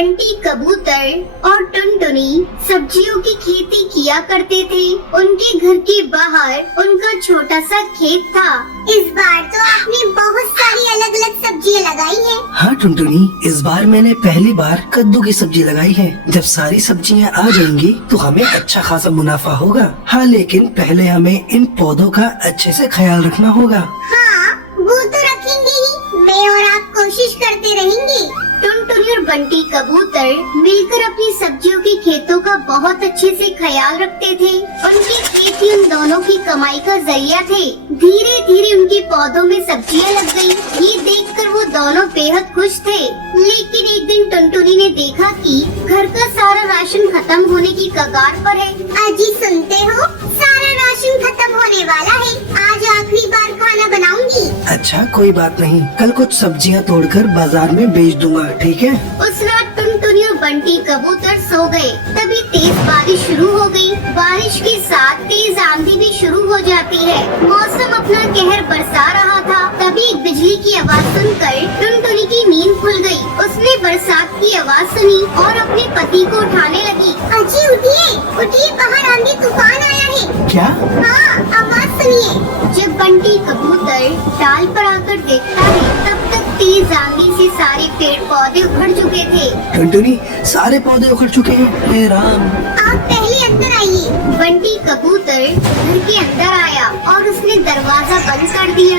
बंटी कबूतर और टुनटुनी सब्जियों की खेती किया करते थे। उनके घर के बाहर उनका छोटा सा खेत था। इस बार तो आपने बहुत सारी अलग अलग सब्जियां लगाई हैं। हाँ टुनटुनी, इस बार मैंने पहली बार कद्दू की सब्जी लगाई है। जब सारी सब्जियां आ जाएंगी तो हमें अच्छा खासा मुनाफा होगा। हाँ, लेकिन पहले हमें इन पौधों का अच्छे से ख्याल रखना होगा। हाँ, वो तो रखेंगे ही। मैं और आप कोशिश करते रहेंगे। टुनटुनी और बंटी कबूतर मिलकर अपनी सब्जियों के खेतों का बहुत अच्छे से ख्याल रखते थे। उनके खेत ही उन दोनों की कमाई का जरिया थे। धीरे धीरे उनके पौधों में सब्जियां लग गयी। ये देखकर वो दोनों बेहद खुश थे। लेकिन एक दिन टुनटुनी ने देखा कि घर का सारा राशन खत्म होने की कगार पर है। अजी सुनते हो, सारा राशन खत्म होने वाला है। आज आखिरी बार खाना बनाऊंगी। अच्छा, कोई बात नहीं, कल कुछ सब्जियां तोड़कर बाजार में बेच दूंगा, ठीक है? उस रात टुनटुनी और बंटी कबूतर सो गए। तभी तेज बारिश शुरू हो गई। बारिश के साथ तेज आंधी भी शुरू हो जाती है। मौसम अपना कहर बरसा रहा था। तभी एक बिजली की आवाज सुनकर टुनटुनी की नींद खुल गई। उसने बरसात की आवाज सुनी और अपने पति को उठाने लगी। अजी उठिए, उठिए, बाहर आंधी तूफान आया है। क्या? हाँ, आवाज सुनिए। जब बंटी कबूतर डाल पर आकर देखता है, तब तक तेज आंधी से सारे पेड़ पौधे उखड़ चुके थे। टुनटुनी, सारे पौधे उखड़ चुके हैं। हे राम! आप पहले अंदर आइए। बंटी कबूतर घर के अंदर आया और उसने दरवाजा बंद कर दिया।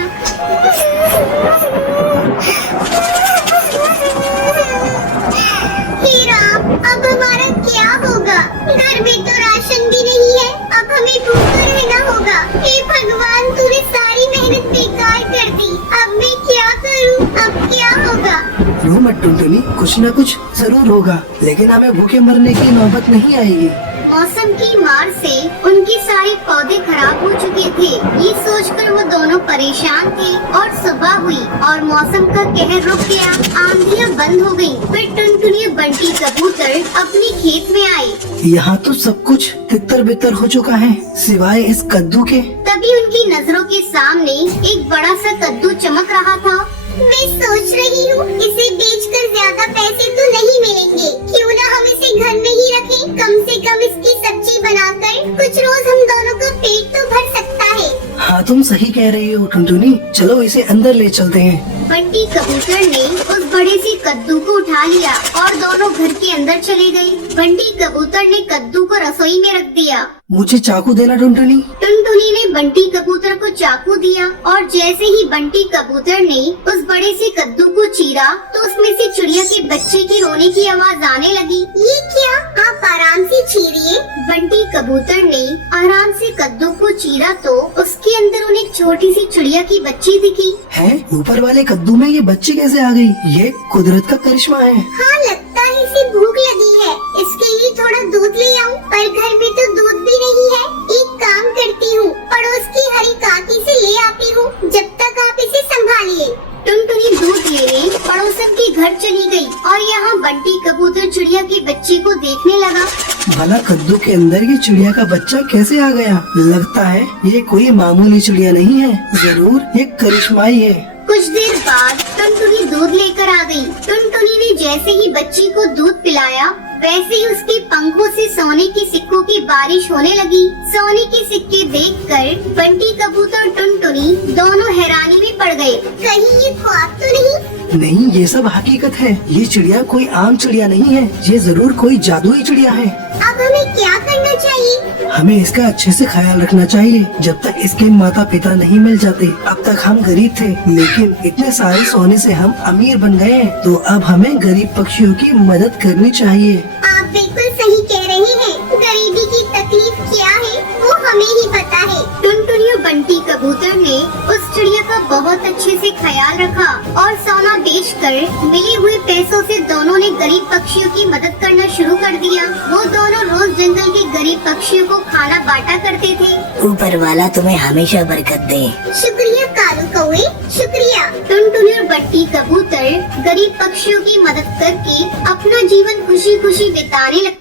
हे राम, अब हमारा क्या होगा? घर में तो राशन भी नहीं है। अब हमें भूखा रहना होगा। हे भगवान, तूने सारी मेहनत बेकार कर दी। अब मैं क्या करूं? अब क्या होगा? रो मत टुनटुनी, कुछ न कुछ जरूर होगा, लेकिन हमें भूखे मरने की नौबत नहीं आएगी। मौसम की मार से उनके सारे पौधे खराब हो चुके थे। ये सोचकर वो दोनों परेशान थे और सुबह हुई और मौसम का कहर रुक गया। आंधियां बंद हो गयी। फिर टुनटुनी और बंटी कबूतर अपने खेत में आए। यहाँ तो सब कुछ तितर बितर हो चुका है, सिवाय इस कद्दू के। तभी उनकी नजरों के सामने एक बड़ा सा कद्दू चमक रहा था। मैं सोच रही हूँ, इसे बेचकर ज्यादा पैसे तो नहीं मिलेंगे। क्यों ना हम इसे घर में ही रखें? कम से कम इसकी सब्जी बनाकर कुछ रोज हम दोनों का पेट तो भर सकता है। हाँ, तुम सही कह रही हो टुनटुनी, चलो इसे अंदर ले चलते हैं। बंटी कबूतर ने उस बड़े से कद्दू को उठा लिया और दोनों घर के अंदर चले गए। बंटी कबूतर ने कद्दू को रसोई में रख दिया। मुझे चाकू देना टुनटुनी। टुनटुनी ने बंटी कबूतर को चाकू दिया और जैसे ही बंटी कबूतर ने उस बड़े से कद्दू को चीरा तो उसमें से चिड़िया के बच्चे की रोने की आवाज आने लगी। ये क्या? आप आराम से चीरिए। बंटी कबूतर ने आराम से कद्दू को चीरा तो उसके अंदर उन्हें एक छोटी सी चिड़िया की बच्ची दिखी। है, ऊपर वाले कद्दू में ये बच्ची कैसे आ गई? ये कुदरत का करिश्मा है। हाँ, लगता है इसे भूख लगी है। इसके लिए थोड़ा दूध ले आऊं, पर घर में तो दूध भी नहीं है। एक काम करती हूँ, पड़ोस की हरी काकी से ले आती हूँ। जब तक आप इसे संभालिए। टुनटुनी दूध लेने पड़ोसन के घर चली गई और यहाँ बंटी कबूतर चिड़िया के बच्चे को देखने लगा। भला कद्दू के अंदर ये चिड़िया का बच्चा कैसे आ गया? लगता है ये कोई मामूली चिड़िया नहीं है, जरूर एक करिश्माई है। कुछ देर बाद टुनटुनी दूध लेकर आ गई। टुनटुनी ने जैसे ही बच्ची को दूध पिलाया, वैसे ही उसके पंखों से सोने के सिक्कों की बारिश होने लगी। सोने के सिक्के देखकर बंटी कबूतर और टुनटुनी दोनों हैरानी में पड़ गए। कहीं ये ख्वाब तो नहीं? नहीं, ये सब हकीकत है। ये चिड़िया कोई आम चिड़िया नहीं है, ये जरूर कोई जादुई चिड़िया है। अब हमें क्या करना चाहिए? हमें इसका अच्छे से ख्याल रखना चाहिए जब तक इसके माता पिता नहीं मिल जाते। अब तक हम गरीब थे, लेकिन इतने सारे सोने से हम अमीर बन गए हैं। तो अब हमें गरीब पक्षियों की मदद करनी चाहिए। आप बिल्कुल सही कह रहे हैं। गरीबी की तकलीफ क्या है वो हमें ही पता है। टुनटुनी और बंटी कबूतर ने उस चिड़िया का बहुत अच्छे से ख्याल रखा और सोना बेचकर मिले हुए पैसों से दोनों ने गरीब पक्षियों की मदद करना शुरू कर दिया। वो दोनों रोज जंगल के गरीब पक्षियों को खाना बांटा करते थे। ऊपर वाला तुम्हें हमेशा बरकत दे। शुक्रिया कालू कौवे, शुक्रिया। टुनटुनी और बंटी कबूतर गरीब पक्षियों की मदद करके अपना जीवन खुशी खुशी बिताने लगते।